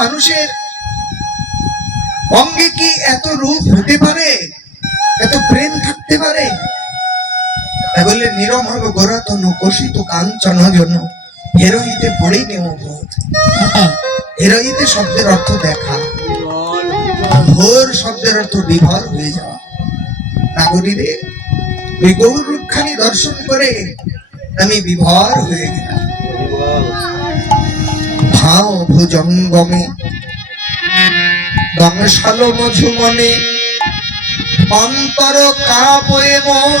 মানুষের অঙ্গে কি এত রূপ হতে পারে, এত প্রেম থাকতে পারে? বললে নিরমল গোরাতন কোষিত কাঞ্চন জন হেরোহিতে পড়ে নেমবোধ। হেরোহিতে শব্দের অর্থ দেখা, ভোর শব্দের অর্থ বিভোর হয়ে যাওয়া। নাগরীরে ওই গৌর রূপখানি দর্শন করে আমি বিভোর হয়ে গেলাম। ভাও ভুজঙ্গমে দংশাল মধুমনে অন্তর কাপয়ে মন।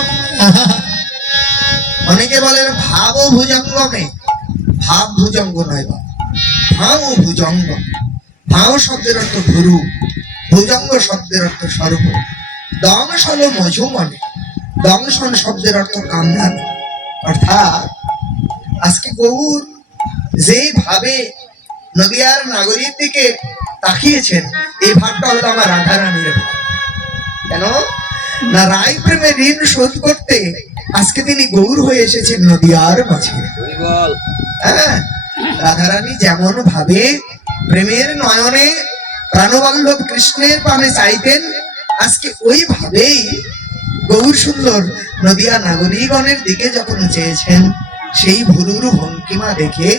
অনেকে বলেন ভাব ভুজঙ্গমে, ভাব ভুজঙ্গ নয় বা ভাও ভুজঙ্গ। ভাও শব্দের অর্থ গুরু, ভুজঙ্গ শব্দের অর্থ সর্ব। দংশাল মধুমনে, দংশন শব্দের অর্থ কামড়ানো। অর্থাৎ আজকে গৌর যেভাবে নদিয়ার নাগরীর দিকে তাকিয়েছেন, এই ভাবটা হলো আমার রাধারানীর ভাব। কেন না, রায় প্রেমে ঋণ শোধ করতে আজকে তিনি গৌর হয়ে এসেছেন নদিয়ার মাঝে। হ্যাঁ, রাধারানী যেমন ভাবে প্রেমের নয়নে প্রাণবল্লভ কৃষ্ণের পানে চাইতেন, আজকে ওইভাবেই গৌর সুন্দর নদিয়া নাগরিকগণের দিকে যখন চেয়েছেন, সেই ভুরুর ভঙ্গিমা দেখে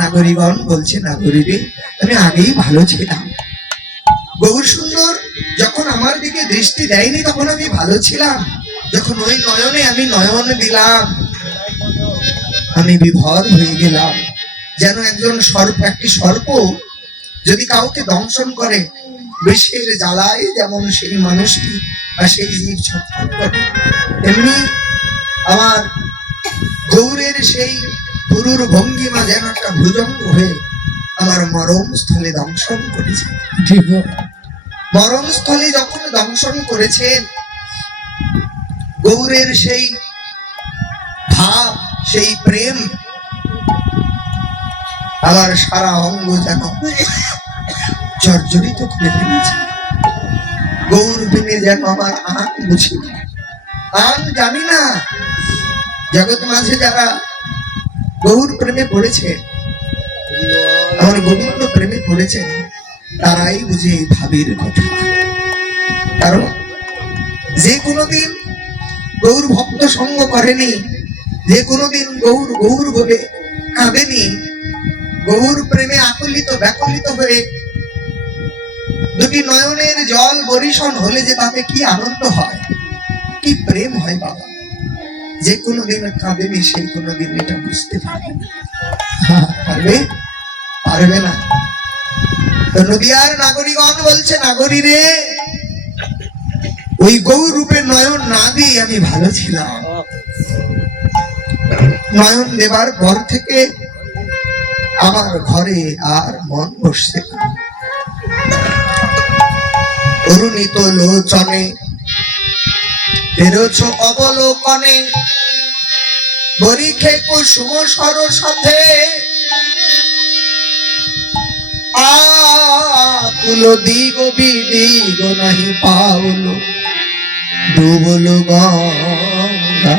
নাগরিকগণ বলছে, নাগরীরে আমি আগেই ভালো ছিলাম। গৌর সুন্দর যখন আমার দিকে দৃষ্টি দেয়নি তখন আমি ভালো ছিলাম, যখন ওই নয়নে আমি নয়ন দিলাম আমি বিভোর হয়ে গেলাম। যেন একজন সর্প, একটি সর্প যদি কাউকে দংশন করে, বিষের জ্বালায় যেমন সেই মানুষটি বা সেই জীব ছটফট করে, তেমনি আমার গৌরের সেই গুরুর ভঙ্গিমা যেন একটা ভুজঙ্গ হয়ে আমার মরম স্থলে দংশন করেছে। মরম স্থলে যখন দংশন করেছেন, গৌরের সেই ভাব, সেই প্রেম আমার সারা অঙ্গ যেন জর্জরিত করে ফেলেছে। গৌর প্রেমে যেন আমার আন বুঝি, আন জানি না। জগৎ মাঝে যারা গৌর প্রেমে পড়েছে, আমার গোবিন্দ প্রেমে পড়েছেন, তারাই বুঝে এই ভাবের কথা। কারণ যে কোনোদিন গৌর ভক্ত সঙ্গ করেনি, যে কোনোদিন গৌর গৌর বলে কাঁদেনি, গৌর প্রেমে আকুলিত ব্যাকুলিত হয়ে দুটি নয়নের জল বরিশন হলে যে তাতে কি আনন্দ হয়, কি প্রেম হয় বাবা, যে কোনোদিন কাঁদেনি সেই কোনোদিন এটা বুঝতে পারবে না। পারবে? পারবে না। নদিয়ার নাগরিকগণ বলছে, নাগরী রে ওই গৌর রূপের নয়ন না দিয়ে আমি ভালো ছিলাম। নয়ন দেবার পর থেকে আমার ঘরে আর মন বসছে না। অরুণিত লোচনে বেরোছ অবলোকনে, বরিখে কুসুম সরসথে আকুল দিগ বিদিগ নাহি পাউল ডুবল গঙ্গা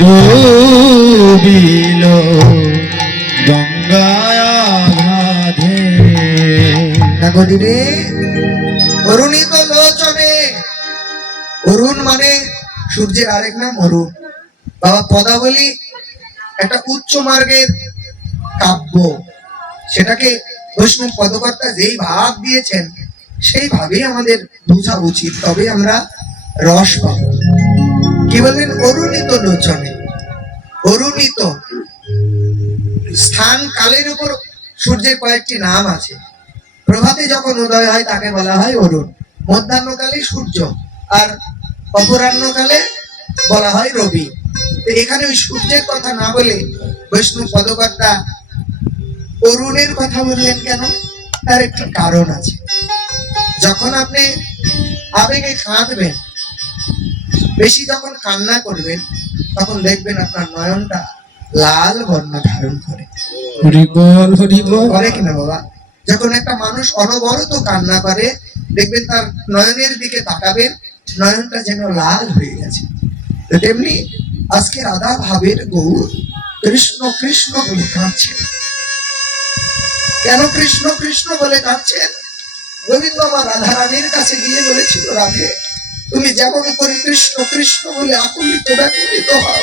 ডুবিল গঙ্গায়। নাগরীরে অরুণিত লোচনে, অরুণ মানে সূর্যের আরেক নাম অরুণ। বাবা পদাবলী একটা উচ্চ মার্গের কাব্য, সেটাকে বৈষ্ণব পদকর্তা যেই ভাব দিয়েছেন সেই ভাবেই আমাদের বোঝা উচিত, তবে আমরা রস পাব। কি বলেন? অরুণিত লোচনে। অরুণিত স্থান কালের উপর সূর্যের কয়েকটি নাম আছে। প্রভাতে যখন উদয় হয় তাকে বলা হয় অরুণ, মধ্যাহ্নকালে সূর্য, আর অপরাহ্নকালে বলা হয় রবি। এখানে ওই সূর্যের কথা না বলে বৈষ্ণব পদকর্তা অরুণের কথা বললেন কেন? তার একটি কারণ আছে। যখন আপনি আবেগে কাঁদবেন, বেশি যখন কান্না করবেন, তখন দেখবেন আপনার নয়নটা লাল বর্ণ ধারণ করে। করে কিনা বাবা? যখন একটা মানুষ অনবরত কান্না করে, দেখবেন তার নয়নের দিকে তাকাবেন, নয়নটা যেন লাল হয়ে গেছে। তেমনি আজকে রাধা ভাবের গৌর কৃষ্ণ কৃষ্ণ বলে কাঁদছেন। কেন কৃষ্ণ কৃষ্ণ বলে কাঁদছেন? গোবিন্দ আমার রাধা রানীর কাছে গিয়ে বলেছিল, রাধে তুমি যেমন করে কৃষ্ণ কৃষ্ণ বলে আকুলিত ব্যাকুলিত হও,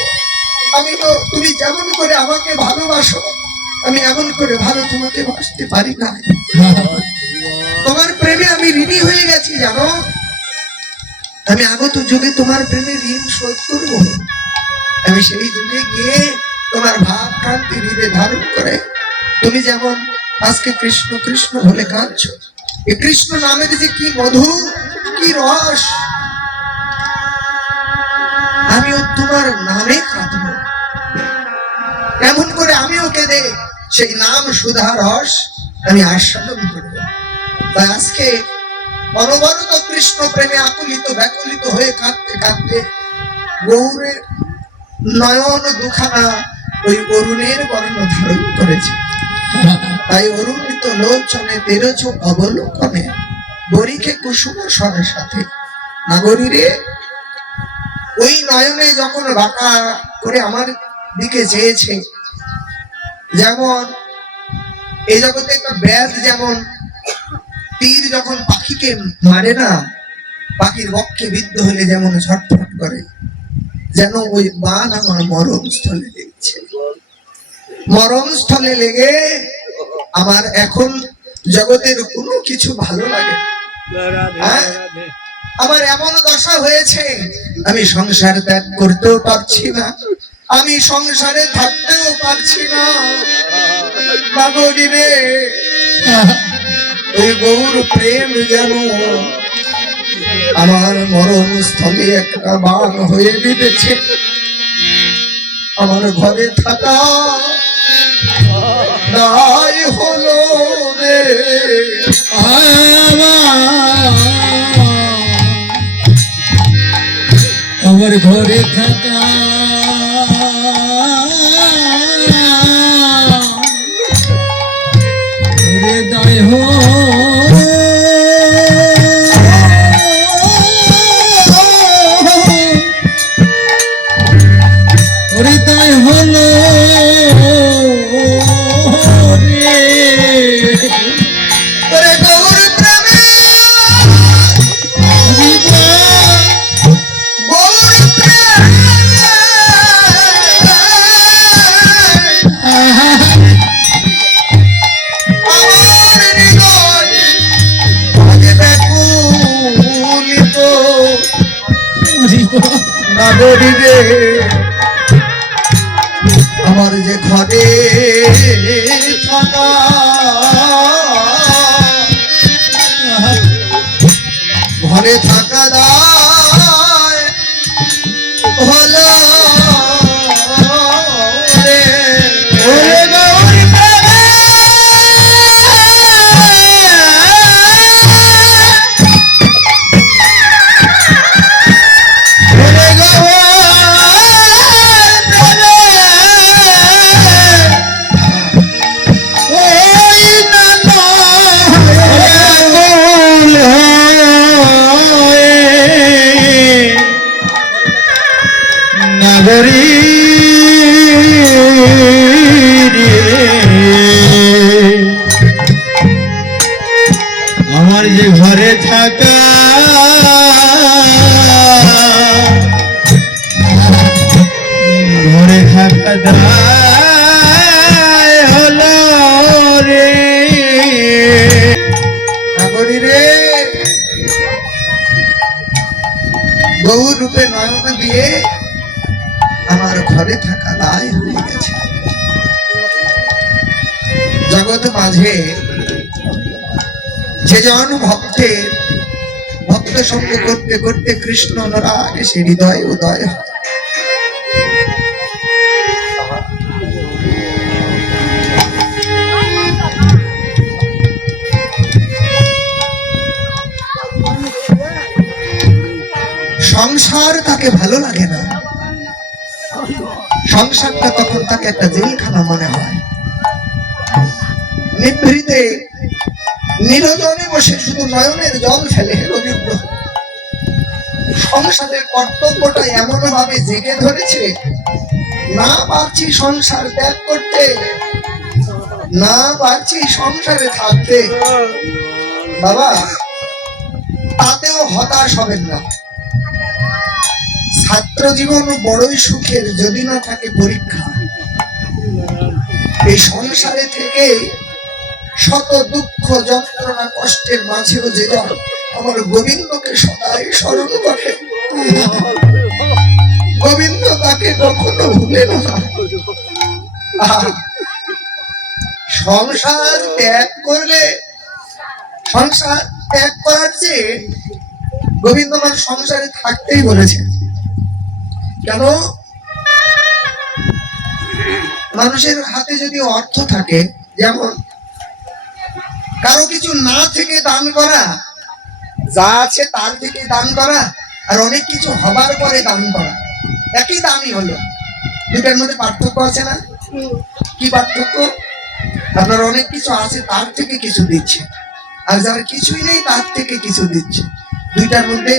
আমি তো তুমি যেমন করে আমাকে ভালোবাসো, আমি এমন করে ভালো তোমাকে বাসতে পারি না। তোমার প্রেমে আমি ঋণী হয়ে গেছি জানো। আমি আগত যুগে তোমার প্রেমে ঋণ শোধ করবো। আমি সেই যুগে গিয়ে তোমার ভাব কান্তি হৃদয়ে ধারণ করে তুমি যেমন আজকে কৃষ্ণ কৃষ্ণ বলে কাঁদছো, এই কৃষ্ণ নামের যে কি মধু, কি রস, আমিও তোমার নামে কাঁদবো। এমন করে আমিও কেঁদে সেই নাম সুধা রস আমি আস্বাদন করব। তাই আজকে অনবরত কৃষ্ণ প্রেমে আকুলিত ব্যাকুলিত হয়ে কাঁদতে কাঁদতে গৌরের নয়ন দুখানা ওই অরুণের বর্ণ ধারণ করেছে। তাই অরুণিত লোচনে তেরছ অবলোকনে বরিকে কুসুম স্বরের সাথে নাগরীরে, ওই নয়নে যখন বাঁকা করে আমার দিকে চেয়েছে, যেমন এই জগতে একটা ব্যাধ যেমন তীর যখন পাখিকে মারে না, পাখির বক্ষে বিদ্ধ হলে যেমন ছটফট করে, যেন ওই বান আমার মরণ স্থলে লেগেছে। মরণ স্থলে লেগে আমার এখন জগতের কোনো কিছু ভালো লাগে না। আমার এমন দশা হয়েছে, আমি সংসার ত্যাগ করতেও পারছি না, আমি সংসারে থাকতেও পারছি না। নাগরিনে ওই গৌর প্রেম যেন আমার মরণ স্থলে একটা বান হয়ে বিঁধেছে। আমার ঘরে থাকা দায় হলো রে, আমার ঘরে থাকা হৃদয় হৃদয় হলো ওরে গৌর প্রেমে, গৌর প্রেমে আমার হৃদয় আগে ব্যাকুলিত। নাগরিকে আমার যে ঘরে থাকা, ঘরে থাকা দায় হলো রে। ওরে গৌরী প্রেমে, ওরে নাগরী আমার যে ঘরে থাকা ঘরে থাকা দায় হলো রে। নাগরী রে, গৌর রূপে নয়ন দিয়ে আমার ঘরে থাকা দায় হয়ে গেছে। জগৎ মাঝে যে জন ভক্তের ভক্ত সঙ্গ করতে করতে কৃষ্ণ অনুরাগ সে হৃদয় উদয় হয়। সংসার তাকে ভালো লাগে না, সংসারটা তখন তাকে একটা জেলখানা মনে হয়। নিভৃতে নিরজনে বসে শুধু নয়নের জল ফেলে রবীন্দ্র। সংসারের কর্তব্যটা এমন ভাবে জেগে ধরেছে না পারছি সংসার ত্যাগ করতে, না পারছি সংসারে থাকতে। বাবা, তাতেও হতাশ হবেন না। ছাত্র জীবন বড়ই সুখের যদি না থাকে পরীক্ষা। এই সংসারে থেকে শত দুঃখ যন্ত্রণা কষ্টের মাঝেও যে জন আমার গোবিন্দকে সদাই স্মরণ করে, গোবিন্দ তাকে কখনো ভুলে না। সংসার ত্যাগ করলে, সংসার ত্যাগ করার চেয়ে গোবিন্দ আমার সংসারে থাকতেই বলেছে। কেন? মানুষের হাতে যদি অর্থ থাকে, যেমন কারো কিছু না থেকে দান করা, যা আছে তার থেকে দান করা, আর অনেক কিছু হবার পরে দান করা, একই দানই হলো। দুটার মধ্যে পার্থক্য আছে না? কি পার্থক্য? আপনার অনেক কিছু আছে তার থেকে কিছু দিচ্ছে, আর যার কিছুই নেই তার থেকে কিছু দিচ্ছে। দুইটার মধ্যে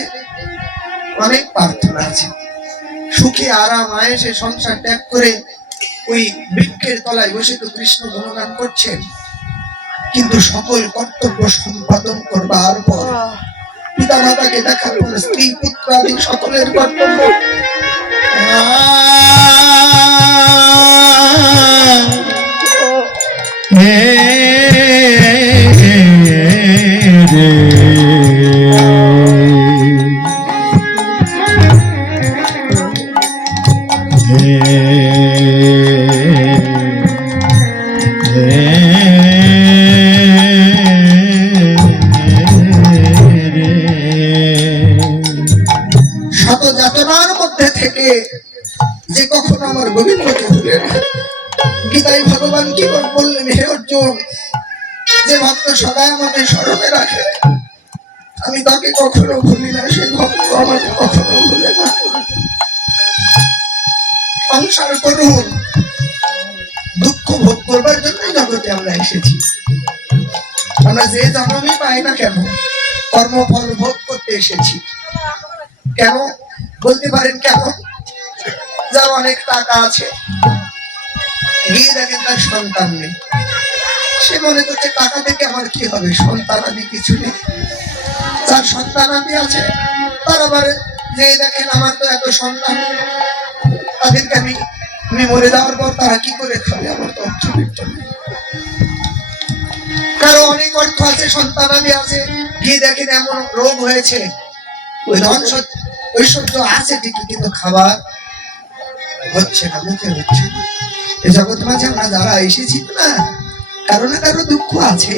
অনেক পার্থক্য আছে। সুখে আরাম আয়েসে সংসার ত্যাগ করে ওই বৃক্ষের তলায় বসে তো কৃষ্ণ গুণগান করছেন, কিন্তু সকল কর্তব্য সম্পাদন করবার পর পিতা মাতাকে দেখার পর স্ত্রী পুত্র আদি সকলের কর্তব্য শত যাতনার মধ্যে থেকে যে কখনো আমার গোবিন্দকে ভুলে না। গীতায় ভগবান কি বললেন? হে অর্জুন, যে ভক্ত সদাই আমাকে স্মরণে রাখে, আমি তাকে কখনো ভুলি না, সে ভক্ত আমাকে কখনো ভুলে না। সংসার করুন, দুঃখ ভোগ করবার জন্যই জগতে আমরা এসেছি। আমরা যে জন্মই পাই না কেন, কর্মফল ভোগ করতে এসেছি। কেন বলতে পারেন? কেন? যার অনেক টাকা আছে, গিয়ে দেখেন তার সন্তান নেই, সে মনে করছে টাকা থেকে আমার কি হবে, সন্তান আদি কিছু নেই। যার সন্তান আদি আছে তার আবার যে দেখেন আমার তো এত সন্তান, তাদেরকে আমি মরে যাওয়ার পর তারা কি করে খাবে, আমার তো অর্থ নেই। কারো অনেক অর্থ আছে, সন্তান আদি আছে, গিয়ে দেখেন এমন রোগ হয়েছে, ওই ধন ঐশ্বর্য আছে ঠিকই, কিন্তু খাবার হচ্ছে না, মুখে হচ্ছে না। এই জগৎ মাঝে আমরা যারা এসেছি না, কারো না কারো দুঃখ আছে,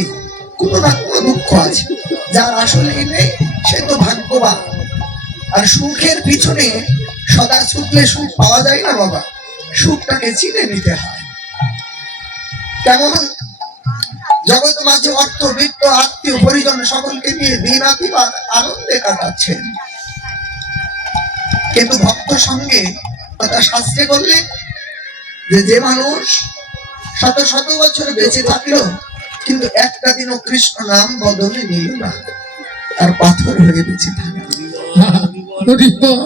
কোনো না কোনো দুঃখ আছে। যার আসলে নেই সে তো ভাগ্যবান। আর সুখের পিছনে সদা ছুটলে সুখ পাওয়া যায় না বাবা, সুখটাকে চিনে নিতে হয়। কেমন? জগৎ মাঝে অর্থ বৃত্ত আত্মীয় পরিজন সকলকে নিয়ে দিন রাতি আনন্দে কাটাচ্ছেন, কিন্তু ভক্ত সঙ্গে কথা শাস্ত্রে করলে যে মানুষ শত শত বছর বেঁচে থাকলো কিন্তু একটা দিনও কৃষ্ণ নাম বদলে নিল না, তার পাথর হয়ে বেঁচে থাকলো।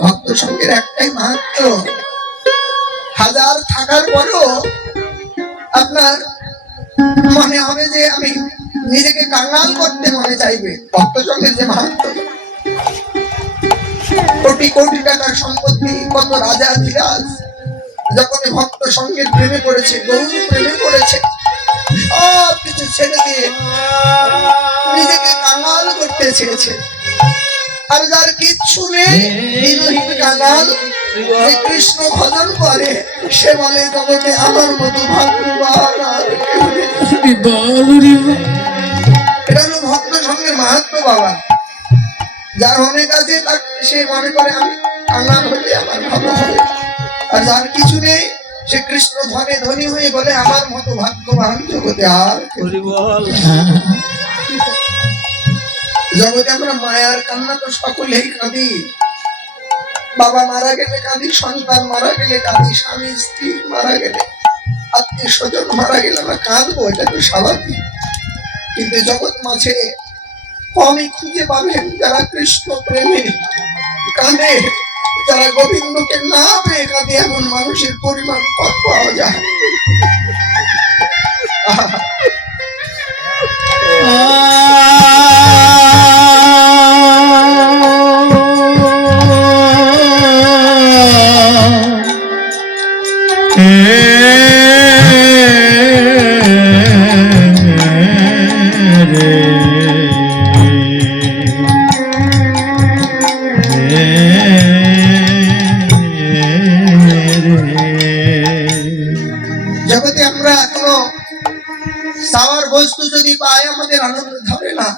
ভক্ত সঙ্গের একটাই মাহাত্ম, হাজার থাকার পরও আপনার মনে হবে যে আমি নিজেকে কাঙ্গাল করতে মনে চাইবে। ভক্ত সঙ্গের যে মাহাত্ম, কোটি কোটি টাকার সম্পত্তি, কত রাজা ধীরাজ যখন ভক্ত সঙ্গের প্রেমে পড়েছে, গৌর প্রেমে পড়েছে, সব কিছু ছেড়ে দিয়ে নিজেকে কাঙ্গাল করতে চেয়েছে। আর যার কিচ্ছু নেই, দিনহীন কাঙ্গাল, যে কৃষ্ণ ভজন করে, সে বলে জগতে আমার মতো ভাগ্যবান আর কেউ নেই। এটা হলো ভক্ত সঙ্গের মাহাত্ম বাবা। যার অনেক আছে সে মনে করে আমি কাঙ্গাল হলে আমার ভালো হবে, আর যার কিছু নেই সে কৃষ্ণ ধনে ধনী হয়ে বলে আমার মতো ভাগ্যবান জগতে আর। জগতে আমরা মায়ার কান্না তো সকলেই কাঁদি, বাবা মারা গেলে কাঁদি, সন্তান মারা গেলে কাঁদি, স্বামী স্ত্রী মারা গেলে, আত্মীয় স্বজন মারা গেলে আমরা কাঁদবো, এটা তো স্বাভাবিক। কিন্তু জগৎ মাঝে কমই খুঁজে পাবেন যারা কৃষ্ণ প্রেমে কাঁদে, যারা গোবিন্দকে না পেয়ে কাঁদে এমন মানুষের পরিমাণ কম পাওয়া যায়। জগতে আমরা কোনো চাওয়ার বস্তু যদি পাই আমাদের আনন্দ ধরে না,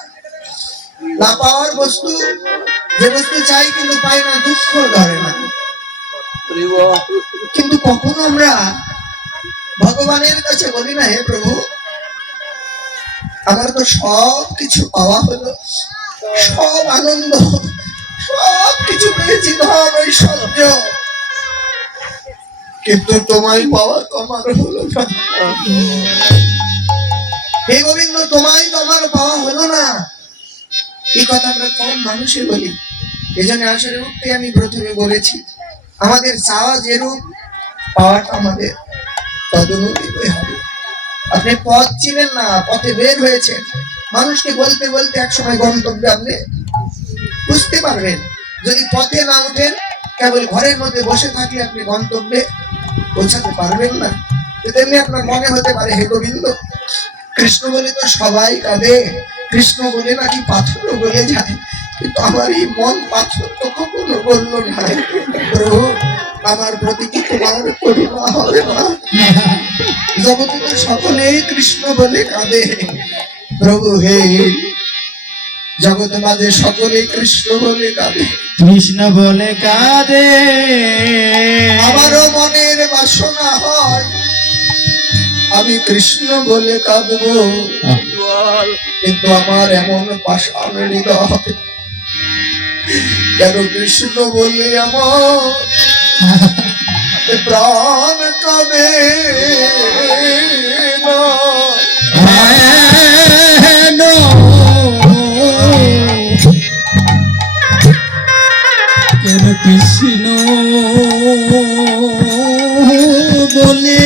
না পাওয়ার বস্তু, যে বস্তু চাই কিন্তু পাই না, দুঃখ ধরে না। কিন্তু কখনো আমরা ভগবানের কাছে বলি না, হে প্রভু আমার তো সব কিছু পাওয়া হলো, সব আনন্দ, সব কিছু পেয়েছি, ধন ঐশ্বর্য, কিন্তু তোমায় পাওয়া তো আমার হলো না। হে গোবিন্দ তোমায় তো আমার পাওয়া হলো না। এই কথা আমরা কম মানুষে বলি। এই জন্য আসলে রূপটি আমি প্রথমে বলেছি, আমাদের চাওয়া যেরূপ পাওয়াটা আমাদের তদনুরূপই হবে। আপনি পথ চিনেন না, পথে বের হয়েছেন, মানুষকে বলতে বলতে একসময় গন্তব্যে আপনি বুঝতে পারবেন। যদি পথে না উঠেন, কেবল ঘরের মধ্যে বসে থাকলে আপনি গন্তব্যে পৌঁছাতে পারবেন না। তেমনি আপনার মনে হতে পারে, হে গোবিন্দ কৃষ্ণ বলে তো সবাই কাঁদে, কৃষ্ণ বলে নাকি পাথরও বলে যায়, কিন্তু আমার এই মন পাথর তো কখনো বলল না। প্রভু আমার প্রতি কি তোমার করুণা হবে না? জগতে তো সকলেই কৃষ্ণ বলে কাঁদে। প্রভু হে, জগৎ মাঝে সকলেই কৃষ্ণ বলে কাঁদে, কৃষ্ণ বলে কাঁদে। আমারও মনের বাসনা হয় আমি কৃষ্ণ বলে কাঁদবো, কিন্তু আমার এমন পাষাণ হৃদয়, কেন কৃষ্ণ বলে আমার প্রাণ কাঁদে না। কেন কৃষ্ণ বলে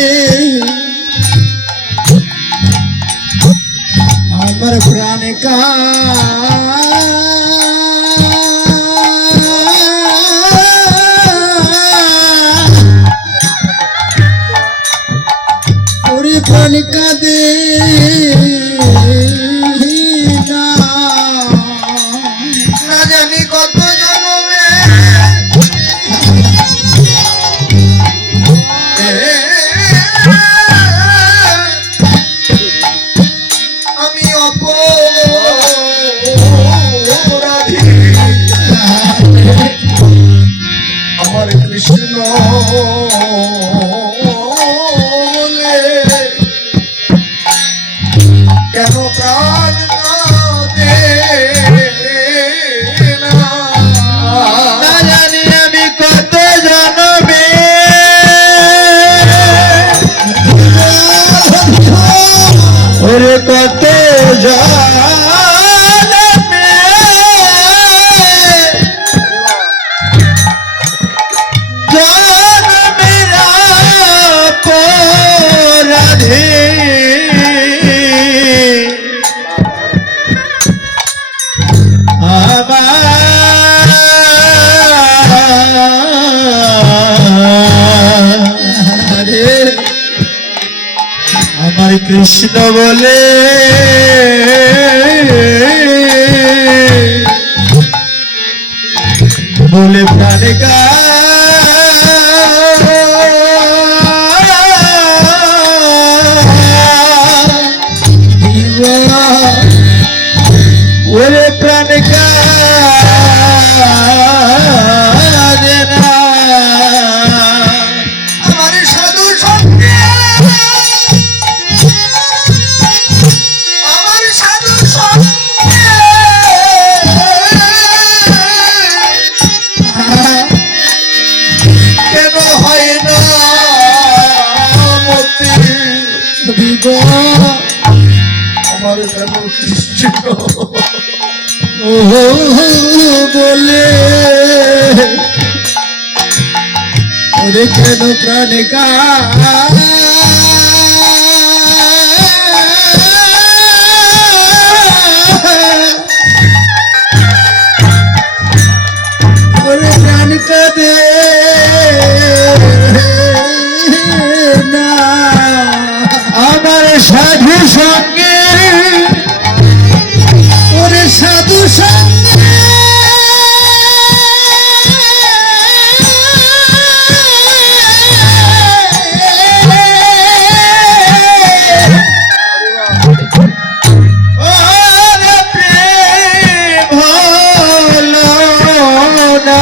আমার প্রাণ ওরে প্রাণ কাঁদে না। না জানি কত জন্মে আমি অপরাধী, আমার কৃষ্ণ বলে কেন প্রাণ কাঁদে না? না জানি আমি কত জন্মে ওরে কত জন্মে জন্মেরা অপরাধী আমার কৃষ্ণ বলে বলে প্রাণ ওরে প্রাণ কাঁদে না। আমার সাধু সঙ্গে, আমার সাধু সঙ্গে কেন হয় না মতি? আমার কেন কৃষ্ণ ও বলে ওরে কেন প্রাণে ওরে প্রাণ কাঁদে না আমার সাধু সঙ্গে ওরে সাধু সঙ্গে ওরে প্রেম হলো না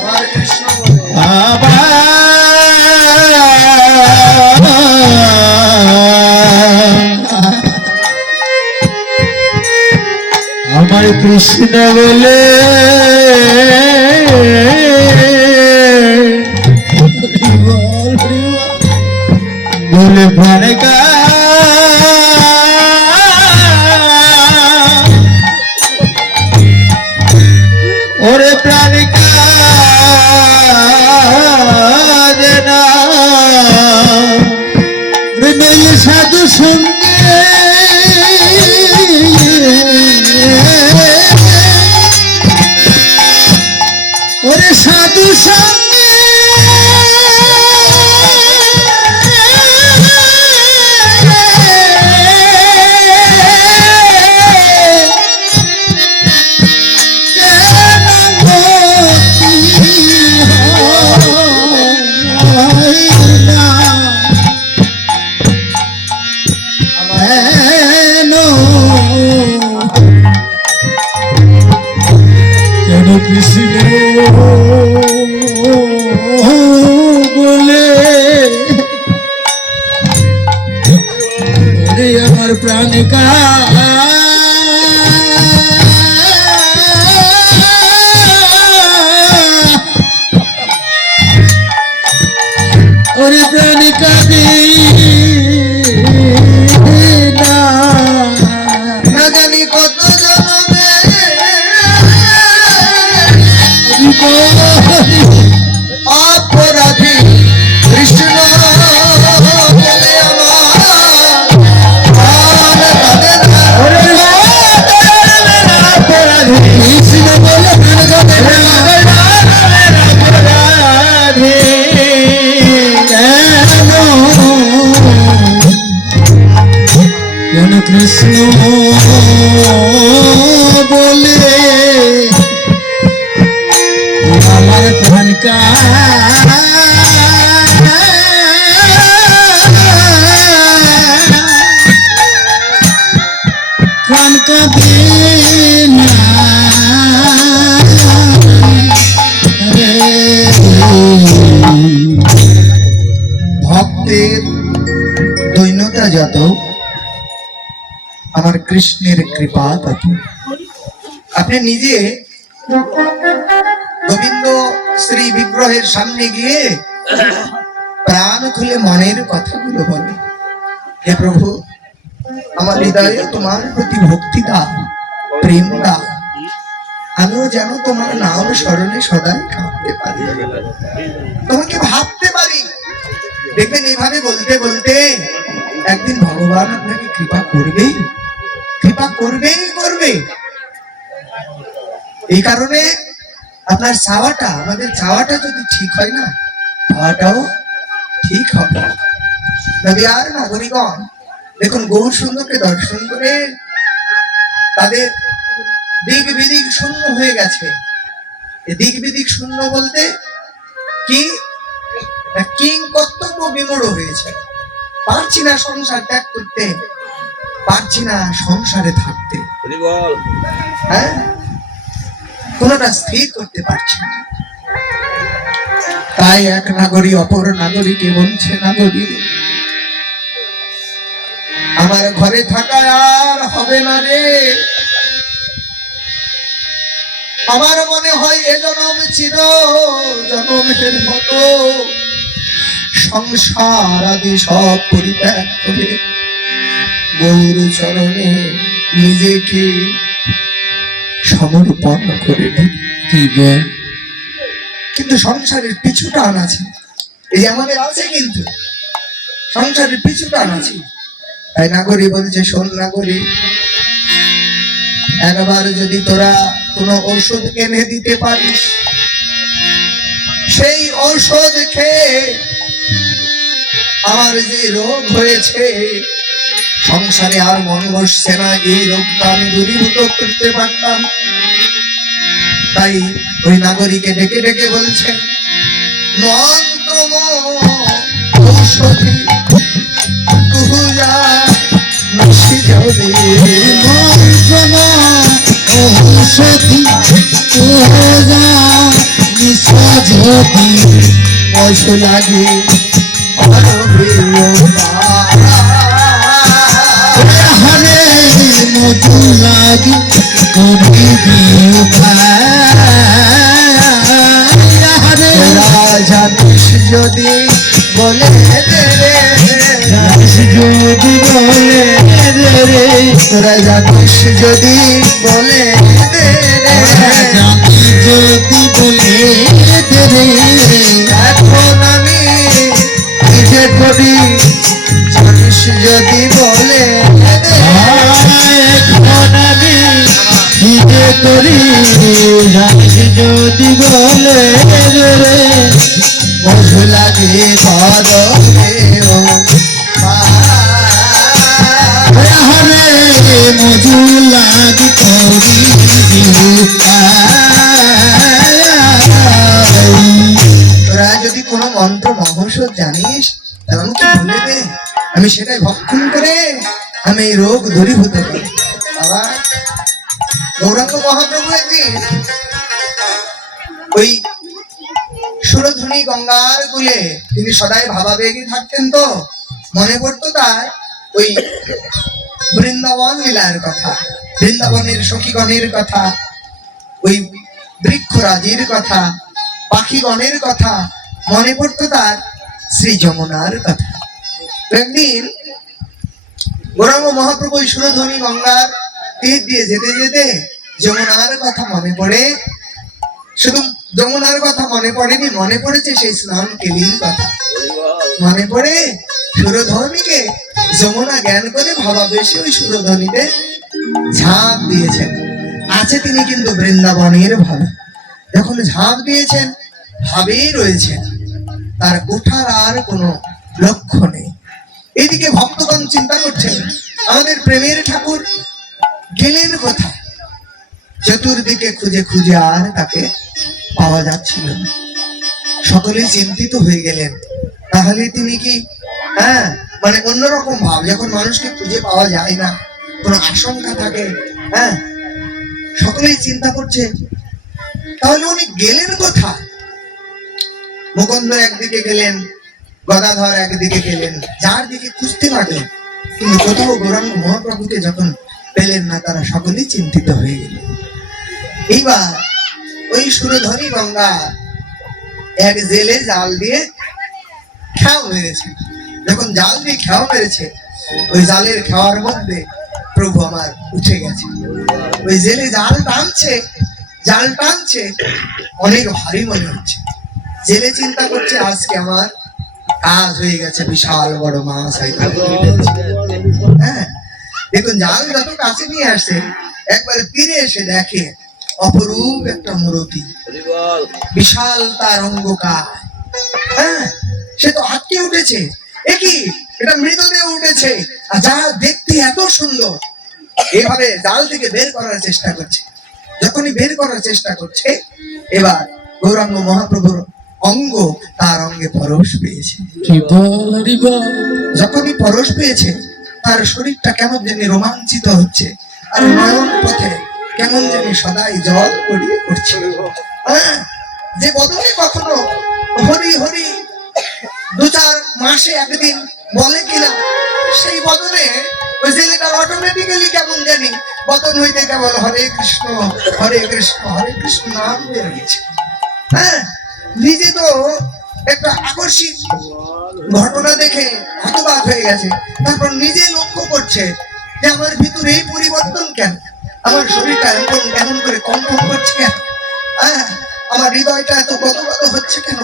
আমার কৃষ্ণ বলে আমার কৃষ্ণ বলে বলে প্রাণে ওরে প্রাণে কাঁদে না নইলে সাধু সঙ্গে ওরে সাধু সঙ্গে কেন কৃষ্ণ বলে ওরে আমার প্রাণিকা ওরে প্রাণিকা না জানি কত জনমে অপরাধী কৃষ্ণ বলে কৃষ্ণ বলে কেন কৃষ্ণ বলে আমার প্রাণকা প্রাণ কাঁদে না রে। ভক্তের দৈন্যতা যত আমার কৃষ্ণের কৃপা তত। আপনি নিজে গোবিন্দ শ্রী বিগ্রহের সামনে গিয়ে প্রাণ খুলে মনের কথাগুলো বলে, হে প্রভু আমার হৃদয়ে তোমার প্রতি ভক্তি দাও, প্রেম দাও, আমিও যেন তোমার নাম স্মরণে সদাই কাঁদতে পারি, তোমাকে ভাবতে পারি। দেখবেন এইভাবে বলতে বলতে একদিন ভগবান আপনাকে কৃপা করবেই, কৃপা করবেই করবে। এই কারণে আপনার চাওয়াটা, আমাদের চাওয়াটা যদি ঠিক হয় না, পাওয়াটাও ঠিক হবে। নবী আর নাগরিকগণ দেখুন গৌর সুন্দরকে দর্শন করে তাদের দিক বিদিক শূন্য হয়ে গেছে। এই দিক বিদিক শূন্য বলতে কি, কিং কর্তব্য বিমূঢ় হয়েছে। পারছি না সংসার ত্যাগ করতে, পারছি না সংসারে থাকতে, হ্যাঁ কোনটা স্থির করতে পারছি না। তাই এক নাগরী অপর নাগরীকে বলছে, নাগরী আমার ঘরে থাকা আর হবে না রে, আমার মনে হয় এ জনম চির জনমের মতো সংসার আদি সব পরিত্যাগ করে গৌর চরণে নিজেকে সমর্পণ করে দিব। কিন্তু সংসারের পিছু টান আছে। এই যে আমাদের আছে, কিন্তু সংসারের পিছু টান আছে। তাই নাগরী বলছে, শোন নাগরী, একবার যদি তোরা কোনো ঔষধ এনে দিতে পারিস, সেই ঔষধ খেয়ে আমার যে রোগ হয়েছে, সংসারে আর মন বসছে না, এই রোগটা আমি দূরীভূত করতে পারতাম। তাই ওই নাগরীকে ডেকে ডেকে বলছেন, মন্ত্রম ঔষধি তুহুরা নসি যদি মন্ত্রম ঔষধি তুহরা নিঃস্বজ্যোতি পশু লাগে হরে মধু লাগি কবি জানিস যদি বলে দে রে, যদি বলে রে তোরা জানিস যদি বলে দে রে, যদি বলে রে এখন আমি নিজে করি, জানিস যদি বলে দে, এখন আমি নিজে করি জানিস যদি বলে রে মধু লাগে ধরে ও হরে মধু লাগি করি তোরা যদি কোনো মন্ত্র মহৌষধ জানিস তাহলে আমাকে বলে দে, আমি সেটাই ভক্ষণ করে আমি এই রোগ দূরীভূত করি। বাবা গৌরাঙ্গ মহাপ্রভু একদিন ওই সুরধুনী গঙ্গার কুলে তিনি সদাই ভাবাবেগী থাকতেন, তো মনে পড়তো তার ওই বৃন্দাবন লীলার কথা, বৃন্দাবনের সখীগণের কথা, ওই বৃক্ষরাজির কথা, পাখিগণের কথা, মনে পড়তো তার শ্রী যমুনার কথা। একদিন গৌরাঙ্গ মহাপ্রভু ওই সুরধুনী গঙ্গার তীর দিয়ে যেতে যেতে যমুনার কথা মনে পড়ে। শুধু যমুনার কথা মনে পড়েনি, মনে পড়েছে সেই স্নান কেলির কথা। মনে পড়ে সুরধ্বনিকে যমুনা জ্ঞান করে ভাবাবেশে ওই সুরধ্বনিতে ঝাঁপ দিয়েছেন। আছে তিনি কিন্তু বৃন্দাবনের ভাবে, যখন ঝাঁপ দিয়েছেন ভাবেই রয়েছেন, তার ওঠার আর কোনো লক্ষ্য নেই। এদিকে ভক্তগণ চিন্তা করছেন আমাদের প্রেমের ঠাকুর গেলেন কোথায়, চতুর্দিকে খুঁজে খুঁজে আর তাকে পাওয়া যাচ্ছিল না। সকলেই চিন্তিত হয়ে গেলেন, তাহলে তিনি কি মানে অন্যরকম ভাব, যখন মানুষকে খুঁজে পাওয়া যায় না, কোনো আশঙ্কা থাকে, সকলেই চিন্তা করছে তাহলে উনি গেলেন কোথায়। মুকুন্দ একদিকে গেলেন, গদাধর একদিকে গেলেন, যার দিকে খুঁজতে লাগলেন, কিন্তু কোথাও গৌরাঙ্গ মহাপ্রভুকে যখন পেলেন না, তারা সকলেই চিন্তিত হয়ে গেলেন। এইবার ওই সুরধনী গঙ্গা এক জেলে জাল দিয়ে খেয়াও মেরেছে। যখন জাল দিয়ে খেয়াও মেরেছে, ওই জালের খেয়ার মধ্যে প্রভু আমার উঠে গেছে। ওই জেলে জাল টানছে অনেক ভারী মনে হচ্ছে। জেলে চিন্তা করছে আজকে আমার কাজ হয়ে গেছে, বিশাল বড় মাছ হয়তো। দেখুন জাল যত কাছে নিয়ে আসছে, একবারে তীরে এসে দেখে অপরূপ একটা মূর্তি, বিশাল তার অঙ্গকার। সে তো আটকে উঠেছে, একই এটা মৃতদেহ উঠেছে, আর যা দেখতে এত সুন্দর। এভাবে জাল থেকে বের করার চেষ্টা করছে। যখনই বের করার চেষ্টা করছে, এবার গৌরাঙ্গ মহাপ্রভুর অঙ্গ তার অঙ্গে পরশ পেয়েছে। যখনই পরশ পেয়েছে, তার শরীরটা কেমন জানি রোমাঞ্চিত হচ্ছে, আর নয়ন পথে কেমন জানি সদাই জল গড়িয়ে পড়ছে। যে বদলে কখনো হরি হরি 2-4 মাসে একদিন বলে কিনা, সেই বদলে ওই ছেলেটার অটোমেটিক্যালি কেমন জানি বদন হইতে কেবল হরে কৃষ্ণ হরে কৃষ্ণ হরে কৃষ্ণ নাম বেরিয়েছে। নিজে তো একটা আকস্মিক ঘটনা দেখে হতবাক হয়ে গেছে, তারপর নিজে লক্ষ্য করছে যে আমার ভিতরে এই পরিবর্তন কেন, আমার শরীরটা এমন করে কম্পন করছে কেন। আমার হৃদয়টা এত গদগদ হচ্ছে কেন?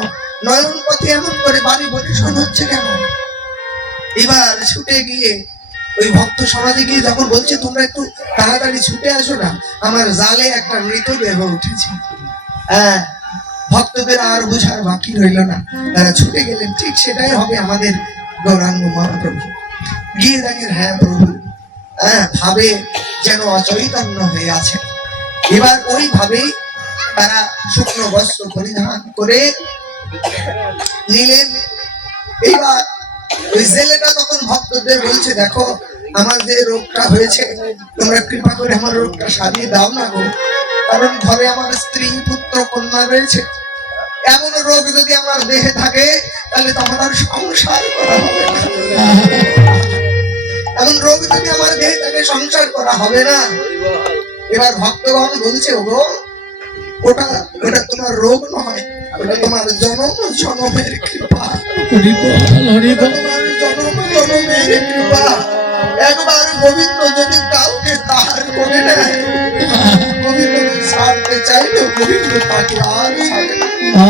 নয়ন পথে এমন করে বাড়ি পরিশন হচ্ছে কেন? এবার ছুটে গিয়ে ওই ভক্ত সমাজে গিয়ে যখন বলছে তোমরা একটু তাড়াতাড়ি ছুটে আসো না, আমার জালে একটা মৃতদেহ উঠেছে। হ্যাঁ, ভক্তদের আর বোঝার বাকি রইল না, তারা ছুটে গেলেন। ঠিক সেটাই হবে আমাদের গৌরাঙ্গ মহাপ্রভু। গিয়ে দেখেন হ্যাঁ প্রভু, হ্যাঁ ভাবে যেন অচৈতন্য হয়ে আছে। এবার ওইভাবেই তারা শুকনো বস্ত্র পরিধান করে নিলেন। এইবার ওই জেলেটা তখন ভক্তদের বলছে দেখো আমার যে রোগটা হয়েছে তোমরা কৃপা করে আমার রোগটা সারিয়ে দাও না গো, কারণ ঘরে আমার স্ত্রী পুত্র কন্যা রয়েছে। এমন রোগ যদি আমার দেহে থাকে তাহলে তখন আর সংসার করা হবে না। এমন রোগ যদি আমার দেহে থাকে সংসার করা হবে না। এবার ভক্তগণ বলছে ওগো ওটা ওটা তোমার রোগ নয়, ওটা তোমার জনম জনমের কৃপা। তোমার জনম জনমের কৃপা। একবার গোবিন্দ যদি কাউকে তাহার করে নেয়, গোবিন্দ ছাড়তে চাইলে গোবিন্দ তাকে আর ছাড়ে না।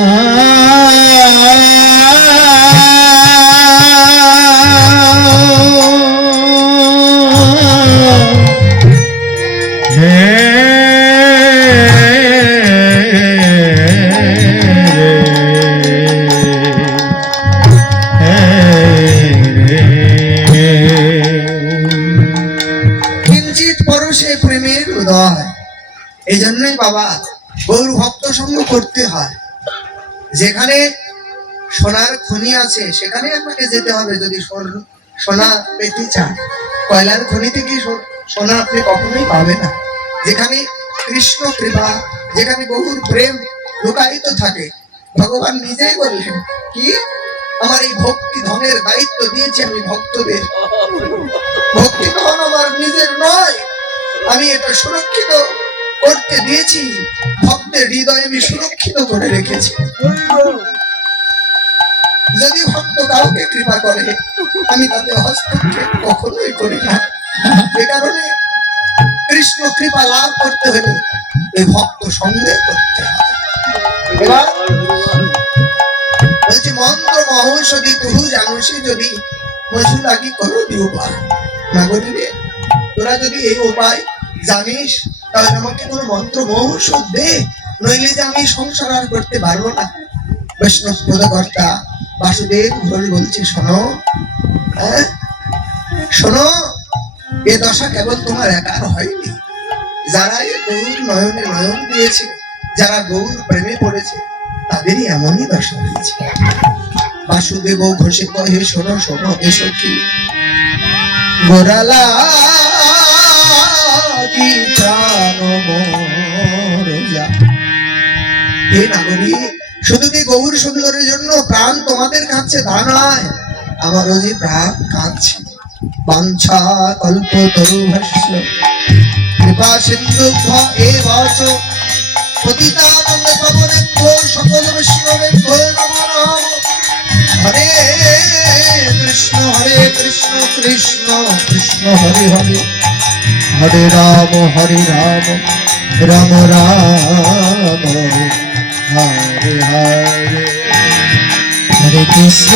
কিঞ্চিত পরশে প্রেমের উদয়। এই জন্যই বাবা গৌর ভক্ত সঙ্গ করতে হয়। যেখানে সোনার খনি আছে সেখানে আপনাকে যেতে হবে যদি সোনা পেতে চান। কয়লার খনি থেকে সোনা আপনি কখনোই পাবেন না। যেখানে কৃষ্ণ কৃপা, যেখানে গৌর প্রেম লুকায়িত থাকে, ভগবান নিজেই বললেন কি আমার এই ভক্তি ধনের দায়িত্ব দিয়েছি আমি ভক্তদের। ভক্তি ধন আমার নিজের নয়, আমি এটা সুরক্ষিত করতে দিয়েছি, ভক্তের হৃদয় আমি সুরক্ষিত করে রেখেছি। যদি ভক্ত কাউকে কৃপা করে আমি তাতে হস্তক্ষেপ কখনোই করি না। এ কারণে কৃষ্ণ কৃপা লাভ করতে হলে এই ভক্ত সঙ্গে করতে হয়। এবার বলছি মন্ত্র মহৌষধি তুহু জানুষি যদি মজু লাগি করো উপায় না করিবে। তোরা যদি এই উপায় জানিস তাহলে আমাকে কোনো মন্ত্র মহৌষধ দে, নইলে যে আমি সংসার আর করতে পারবো না। বৈষ্ণব পদকর্তা বাসুদেব ঘোষ বলছে শোনো, হ্যাঁ শোনো, এ দশা কেবল তোমার একার হয়নি। যারা এ গৌর নয়নে নয়ন দিয়েছে, যারা গৌর প্রেমে পড়েছে তাদেরই এমনই দশা হয়েছে। বাসুদেব ঘোষে কহে শোনো শোনো এ সখী গোরালা কি জানো মোর যা। হে নাগরিক, শুধু কি গৌর সুন্দরের জন্য প্রাণ তোমাদের কাছে তা নয়, আমারও যে প্রাণ কাঁদছে। বাঞ্ছা কল্প তরুভস্য কৃপা সিন্ধু এবাচ পতিতানন্দ পাবনেভ্যো সকল বৈষ্ণবেভ্যো নমো নমঃ। হরে কৃষ্ণ কৃষ্ণ কৃষ্ণ হরে হরে, হরে রাম রাম রাম হরে হরে, হরে কৃষ্ণ